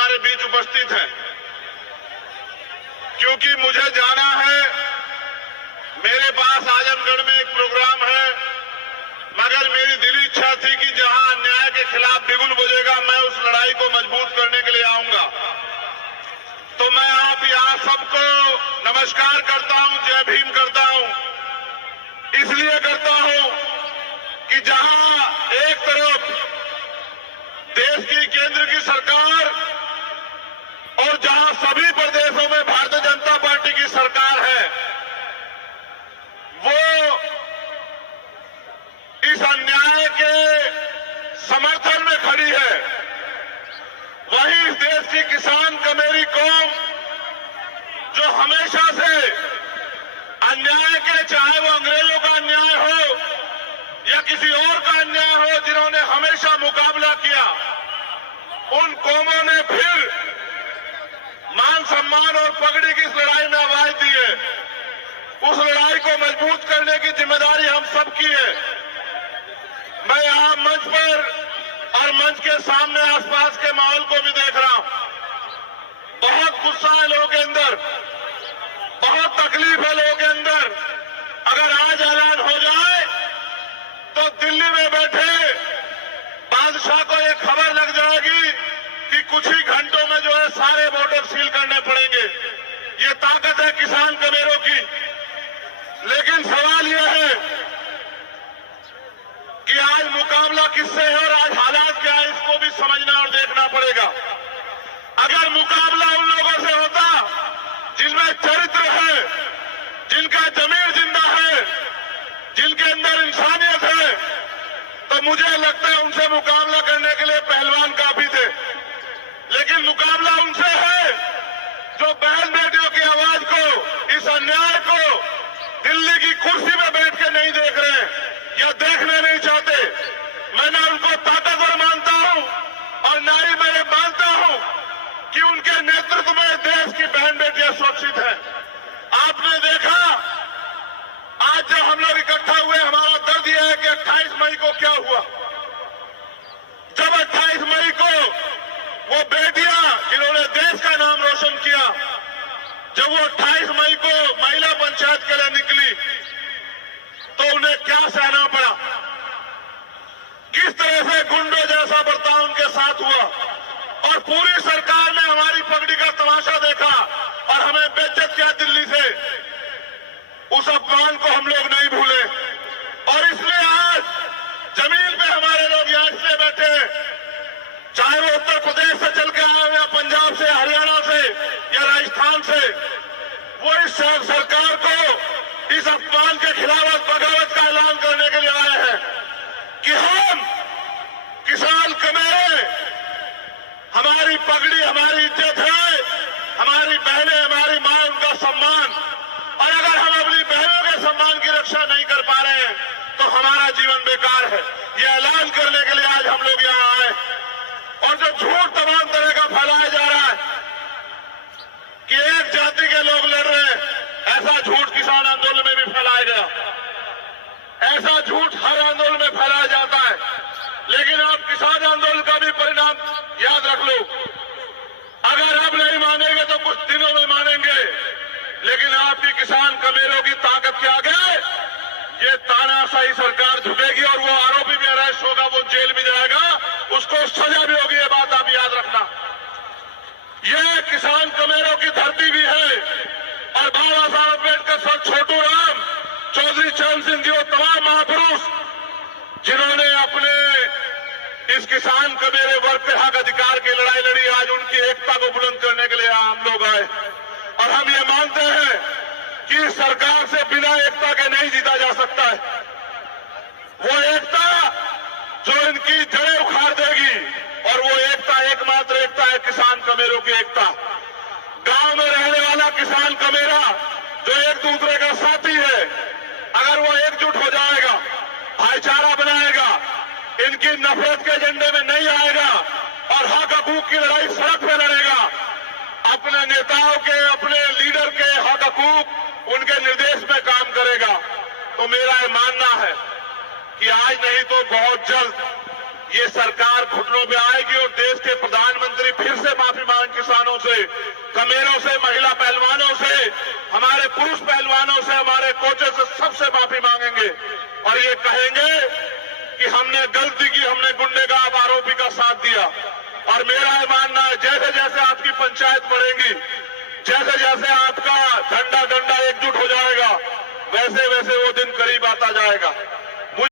हमारे बीच उपस्थित हैं, क्योंकि मुझे जाना है। मेरे पास आजमगढ़ में एक प्रोग्राम है, मगर मेरी दिली इच्छा थी कि जहां अन्याय के खिलाफ बिगुल बजेगा, मैं उस लड़ाई को मजबूत करने के लिए आऊंगा। तो मैं आप यहां सबको नमस्कार करता हूं, जय भीम करता हूं। इसलिए करता हूं कि जहां एक तरफ देश की केंद्र की सरकार और जहां सभी प्रदेशों में भारतीय जनता पार्टी की सरकार है, वो इस अन्याय के समर्थन में खड़ी है, वहीं इस देश की किसान कमेरी कौम जो हमेशा से अन्याय के, चाहे वो अंग्रेजों का अन्याय हो या किसी और का अन्याय हो, जिन्होंने हमेशा मुकाबला किया, उन कौमों ने फिर मान सम्मान और पगड़ी की इस लड़ाई में आवाज दी है। उस लड़ाई को मजबूत करने की जिम्मेदारी हम सबकी है। मैं यहां मंच पर और मंच के सामने आसपास के माहौल को भी देख रहा हूं। बहुत गुस्सा है लोगों के अंदर, बहुत तकलीफ है लोगों के अंदर। अगर आज ऐलान हो जाए तो दिल्ली में बैठे बादशाह को यह खबर लग जाएगी कि कुछ ही घंटों में जो है सारे बॉर्डर सील करने पड़ेंगे। ये ताकत है किसान कमेरों की। लेकिन सवाल यह है कि आज मुकाबला किससे है और आज हालात क्या है, इसको भी समझना और देखना पड़ेगा। अगर मुकाबला उन लोगों से होता जिनमें चरित्र है, जिनका जमीर जिंदा है, जिनके अंदर इंसानियत है, तो मुझे लगता है उनसे मुकाबला करने के लिए पहलवान काफी थे। लेकिन मुकाबला उनसे है जो बहन बेटियों की आवाज को, इस अन्याय को दिल्ली की कुर्सी में बैठ के नहीं देख रहे या देखने नहीं चाहते। मैं ना उनको ताकतवर मानता हूं और ना ही मैं मानता हूं कि उनके नेतृत्व में देश की बहन बेटियां सुरक्षित हैं। आपने देखा आज जब हम लोग इकट्ठा हुए, हमारा दर्द यह है कि 28 मई को क्या हुआ। जब 28 मई को वो बेटियां जिन्होंने देश का नाम रोशन किया, जब वो 28 मई को महिला पंचायत के लिए निकली, तो उन्हें क्या सहना पड़ा, किस तरह से गुंडों जैसा बर्ताव उनके साथ हुआ। और पूरी सरकार ने हमारी पगड़ी का तमाशा देखा और हमें बेइज्जत किया दिल्ली से। उस अपमान को हम लोग नहीं भूले और इसलिए आज जमीन पे हमारे लोग यहां इसलिए बैठे हैं, चाहे वो उत्तर प्रदेश से चल के आए या पंजाब से, हरियाणा से या राजस्थान से, वो इस सरकार को इस अपमान के खिलाफ बगावत का ऐलान करने के लिए आए हैं कि हम किसान कमेरे, हमारी पगड़ी हमारी इज्जत है, हमारी बहनें, हमारी मां, उनका सम्मान। और अगर हम अपनी बहनों के सम्मान की रक्षा नहीं कर पा रहे हैं तो हमारा जीवन बेकार है। ये ऐलान करने के लिए आज हम लोग यहां आए। और जो झूठ तमाम तरह का फैलाया जा रहा है कि एक जाति के लोग लड़ रहे हैं, ऐसा झूठ किसान आंदोलन में भी फैलाया गया। ऐसा झूठ हर आंदोलन में फैलाया जाता है। लेकिन आप किसान आंदोलन का भी परिणाम याद रख लो। अगर अब नहीं मानेंगे तो कुछ दिनों में मानेंगे। लेकिन आपकी किसान कमेरों की ताकत के आगे ये तानाशाही सरकार झुकेगी और वो आरोपी भी अरेस्ट होगा, वो जेल में जाएगा, उसको सजा भी होगी। ये बात आप याद रखना। ये किसान कमेरों की धरती भी है और बाबा साहब अम्बेडकर, सर छोटू राम, चौधरी चरण सिंह जी, वो तमाम महापुरुष जिन्होंने अपने इस किसान कमेरे वर्ग पे हक अधिकार की लड़ाई लड़ी, आज उनकी एकता को बुलंद करने के लिए हम लोग आए। और हम ये मानते हैं कि इस सरकार से बिना एकता के नहीं जीता जा सकता है। वो एकता जो इनकी जड़ें उखाड़ देगी, और वो एकता एकमात्र एकता है किसान कमेरों की एकता। गांव में रहने वाला किसान कमेरा जो एक दूसरे का साथी है, अगर वो एकजुट हो जाएगा, भाईचारा बनाएगा, इनकी नफरत के एजेंडे में नहीं आएगा और हक हकूक की लड़ाई सड़क पे लड़ेगा, अपने नेताओं के, अपने लीडर के हक हकूक उनके निर्देश में काम करेगा, तो मेरा ये मानना है कि आज नहीं तो बहुत जल्द ये सरकार घुटनों पे आएगी और देश के प्रधानमंत्री फिर से माफी मांग नौजवान किसानों से, कमेरों से, महिला पहलवानों से, हमारे पुरुष पहलवानों से, हमारे कोचों से, सबसे माफी मांगेंगे और ये कहेंगे कि हमने गलती की, हमने गुंडेगार आरोपी का साथ दिया। और मेरा ये मानना है जैसे जैसे आपकी पंचायत बढ़ेगी, जैसे जैसे आपका झंडा एकजुट हो जाएगा, वैसे वैसे वो दिन करीब आता जाएगा।